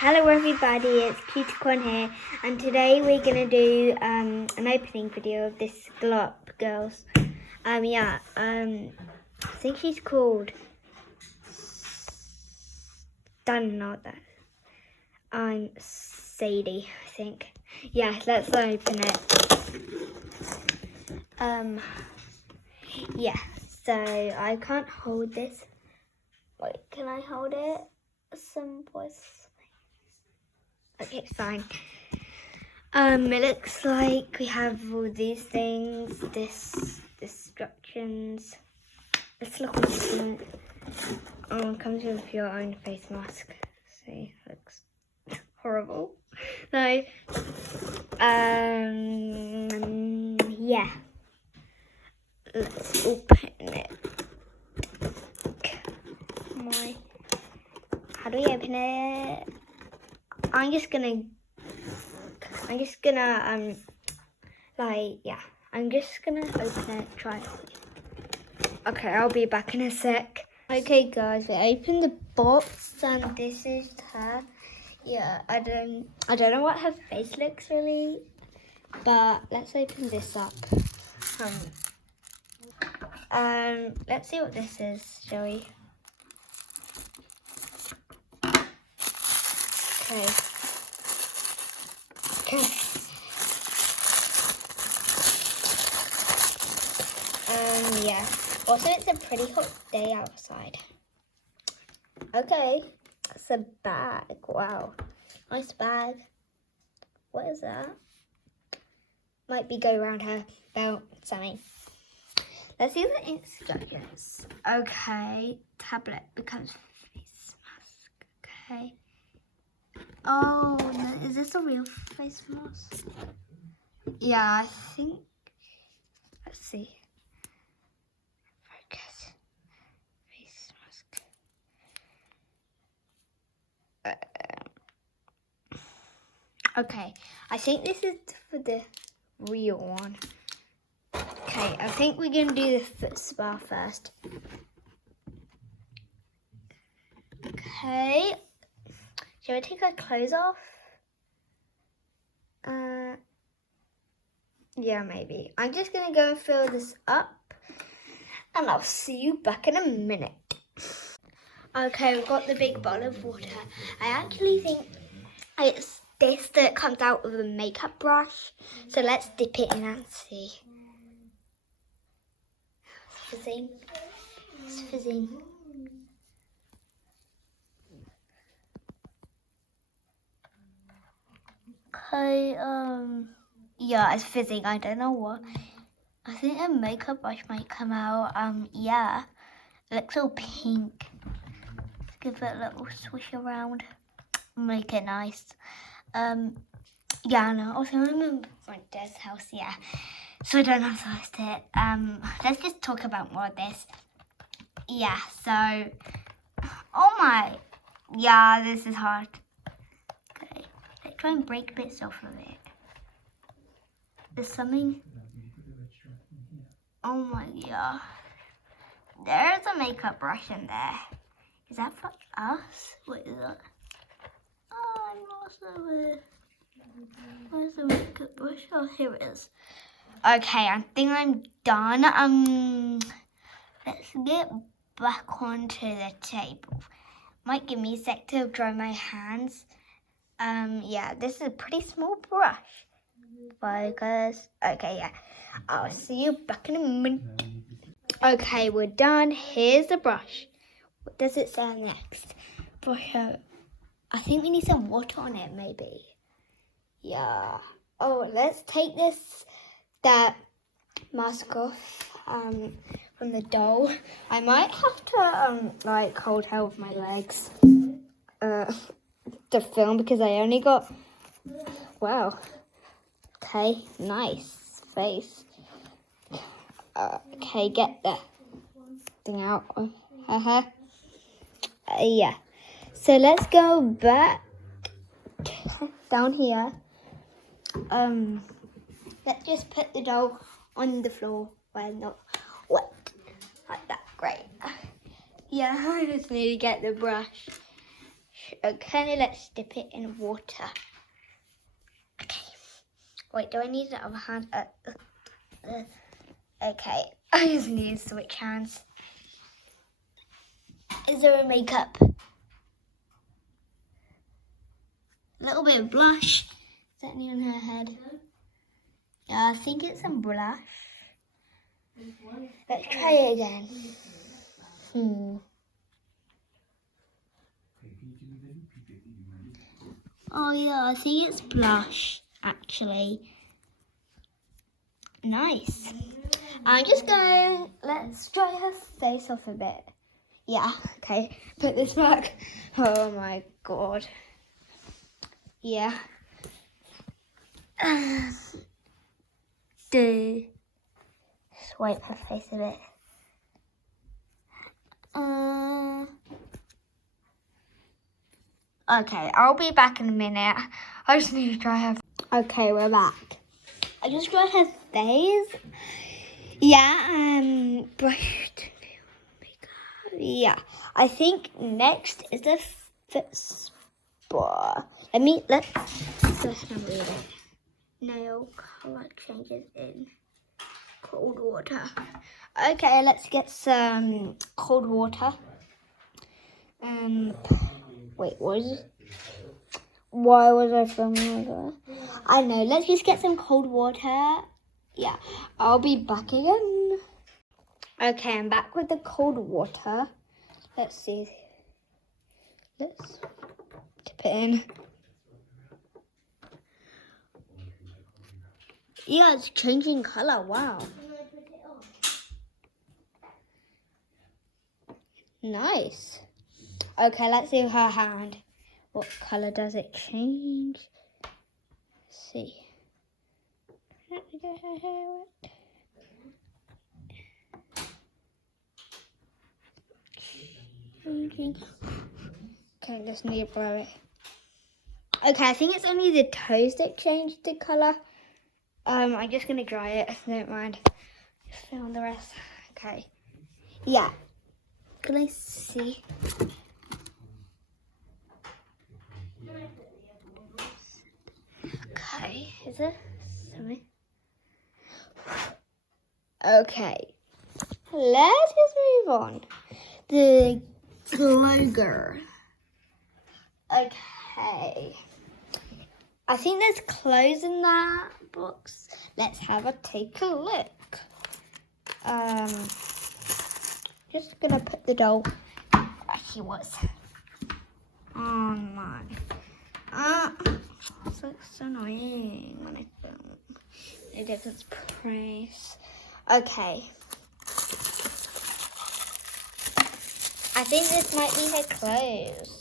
Hello everybody, it's Cutercorn here, and today we're gonna do an opening video of this Glo-Up Girls. I think she's called don't know that. Sadie, I think. Yeah, let's open it. Yeah, so I can't hold this. Wait, can I hold it? Some boys. Okay, fine. It looks like we have all these things, this instructions. Let's look on this. It comes with your own face mask. See, it looks horrible. No. Yeah. Let's open it. How do we open it? I'm just gonna open it, try it. Okay, I'll be back in a sec. Okay guys, I opened the box and this is her. Yeah, I don't know what her face looks really, but let's open this up. Let's see what this is, shall we? Okay. Yeah. Also, it's a pretty hot day outside. Okay. It's a bag. Wow. Nice bag. What is that? Might be go around her belt. Something. Let's see the instructions. Okay. Tablet becomes face mask. Okay. Oh, no, is this a real face mask? Yeah, I think. Let's see. Focus. Face mask. Okay, I think this is for the real one. Okay, I think we're gonna do the foot spa first. Okay. Shall we take our clothes off? Yeah, maybe. I'm just gonna go and fill this up and I'll see you back in a minute. Okay, we've got the big bottle of water. I actually think it's this that comes out with a makeup brush. So let's dip it in and see. It's fizzing. It's fizzing. Okay, yeah, it's fizzing. I don't know what. I think a makeup brush might come out. Yeah, it looks all pink. Let's give it a little swish around. Make it nice. Yeah, no. Also, I'm in my dad's house. Yeah, so I don't have to host it. Let's just talk about more of this. Yeah. So, oh my. Yeah, this is hard. Okay, let's try and break bits off of it. There's something. Oh my god. There's a makeup brush in there. Is that for us? What is that? Oh, I'm lost over. Where's the makeup brush? Oh, here it is. Okay, I think I'm done. Let's get back onto the table. Might give me a sec to dry my hands. Yeah, this is a pretty small brush. Focus. Okay, yeah. I'll see you back in a minute. Okay, we're done. Here's the brush. What does it say next? Brush out. I think we need some water on it, maybe. Yeah. Oh, let's take that mask off from the doll. I might have to hold her with my legs to film because I only got. Wow. Okay, nice face. Okay, get the thing out. Yeah. So let's go back down here. Let's just put the doll on the floor where not wet. Like that, great. Yeah, I just need to get the brush. Okay, let's dip it in water. Okay. Wait, do I need the other hand? Okay, I just need to switch hands. Is there a makeup? A little bit of blush. Is that any on her head? Yeah, I think it's some blush. Let's try it again. Oh yeah, I think it's blush, actually. Nice. I'm just going, let's dry her face off a bit. Yeah, okay, put this back. Oh my god. Yeah. Just wipe her face a bit. Okay, I'll be back in a minute. I just need to dry her. Okay, we're back. I just dried her face. Yeah, brushed makeup. Yeah, I think next is the fit spa. Let's have it. Nail color changes in cold water. Okay, let's get some cold water. Wait, what is it? Why was I filming that? I know, let's just get some cold water. Yeah, I'll be back again. Okay, I'm back with the cold water. Let's see. Let's dip it in. Yeah, it's changing color. Wow. Nice. Okay, let's see her hand. What color does it change? Let's see. Okay, let's need to blow it. Okay, I think it's only the toes that changed the color. I'm just gonna dry it. Don't mind. Just film the rest. Okay. Yeah. Can I see? Okay. Is it something? Okay. Let's just move on. The Glo-Up. Okay. I think there's clothes in that box. Let's take a look. Just gonna put the doll where she was. Oh my. It's like so annoying when I film. It doesn't price. Okay. I think this might be her clothes.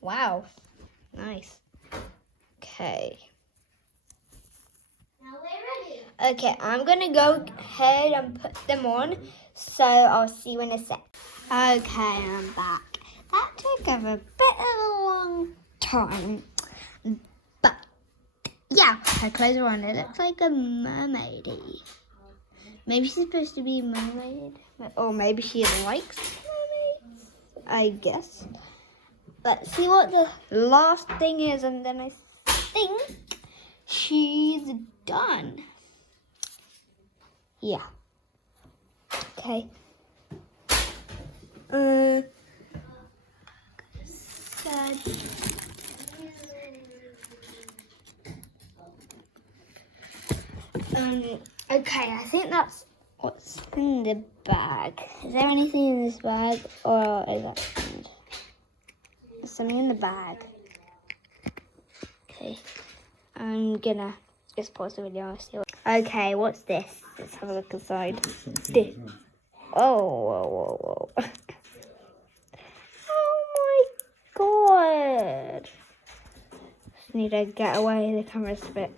Wow, nice. Okay. Now we're ready. Okay, I'm gonna go ahead and put them on, so I'll see you in a sec. Okay, I'm back. That took a bit of a long time, but yeah, her clothes are on. It looks like a mermaidy. Maybe she's supposed to be a mermaid, or maybe she likes mermaids, I guess. Let's see what the last thing is, and then I think she's done. Yeah. Okay. Sad. Okay, I think that's what's in the bag. Is there anything in this bag, or is that there's something in the bag? Okay, I'm gonna just pause the video and see what. Okay, what's this? Let's have a look inside. This. Oh, whoa, whoa, whoa. Oh my god. Just need to get away the camera's a bit.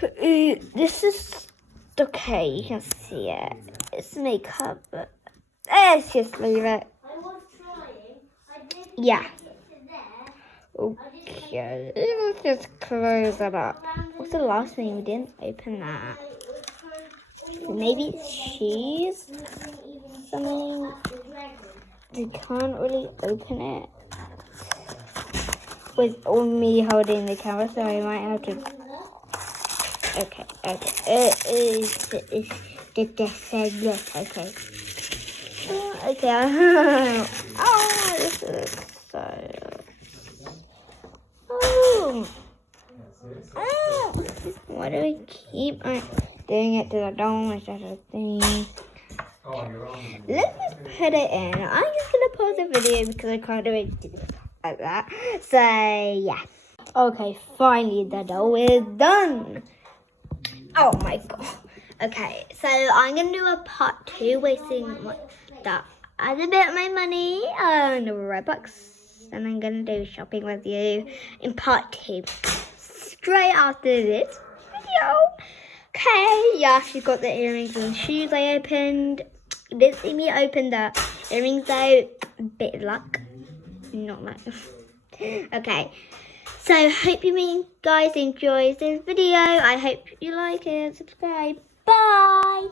This is okay, you can see it. It's makeup, but let's just leave it. I was trying. I did Yeah. get it to there. Okay, let's just close it up. What's the last thing? We didn't open that. Maybe it's cheese? Something. We can't really open it with me holding the camera, so I might have to. Okay. It's the segment. Okay. Okay. Oh, this is so. Oh. Why do we keep on doing it to the dome instead of things? Let's just put it in. I'm just gonna pause the video because I can't do it like that. So yeah. Okay, finally the dough is done. Oh my god. Okay, so I'm gonna do a part 2 wasting that other bit of my money on the Robux, and I'm gonna do shopping with you in part 2 straight after this video. Okay, yeah, she got the earrings and shoes I opened. You didn't see me open the earrings though. Bit of luck. Not like. Okay. So, hope you guys enjoyed this video. I hope you like it. Subscribe. Bye.